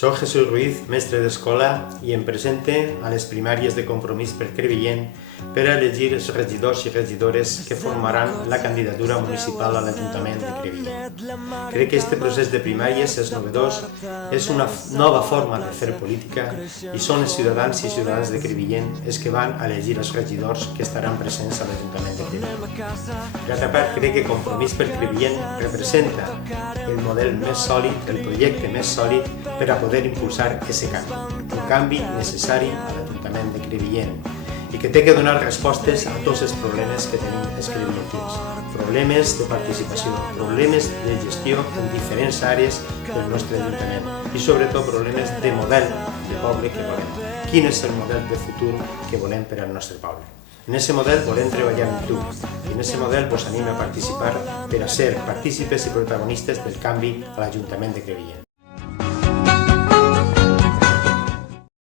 Soc Jesús Ruiz, mestre d'escola, i em presente a les primàries de Compromís per Crevillent per a elegir els regidors i regidores que formaran la candidatura municipal a l'Ajuntament de Crevillent. Crec que este procés de primàries és novedós, és una nova forma de fer política i són els ciutadans i ciutadanes de Crevillent els que van a elegir els regidors que estaran presents a l'Ajuntament de Crevillent. Per altra part, crec que Compromís per Crevillent representa el model més sòlid, el projecte més sòlid per a poder impulsar aquest canvi, un canvi necessari a l'Ajuntament de Crevillent i que té que donar respostes a tots els problemes que tenim els crevillentins, problemes de participació, problemes de gestió en diferents àrees del nostre Ajuntament i sobretot problemes de model de poble que volem. Quin és el model de futur que volem per al nostre poble? En aquest model volem treballar amb tu i en aquest model vos animo a participar per a ser partícipes i protagonistes del canvi a l'Ajuntament de Crevillent.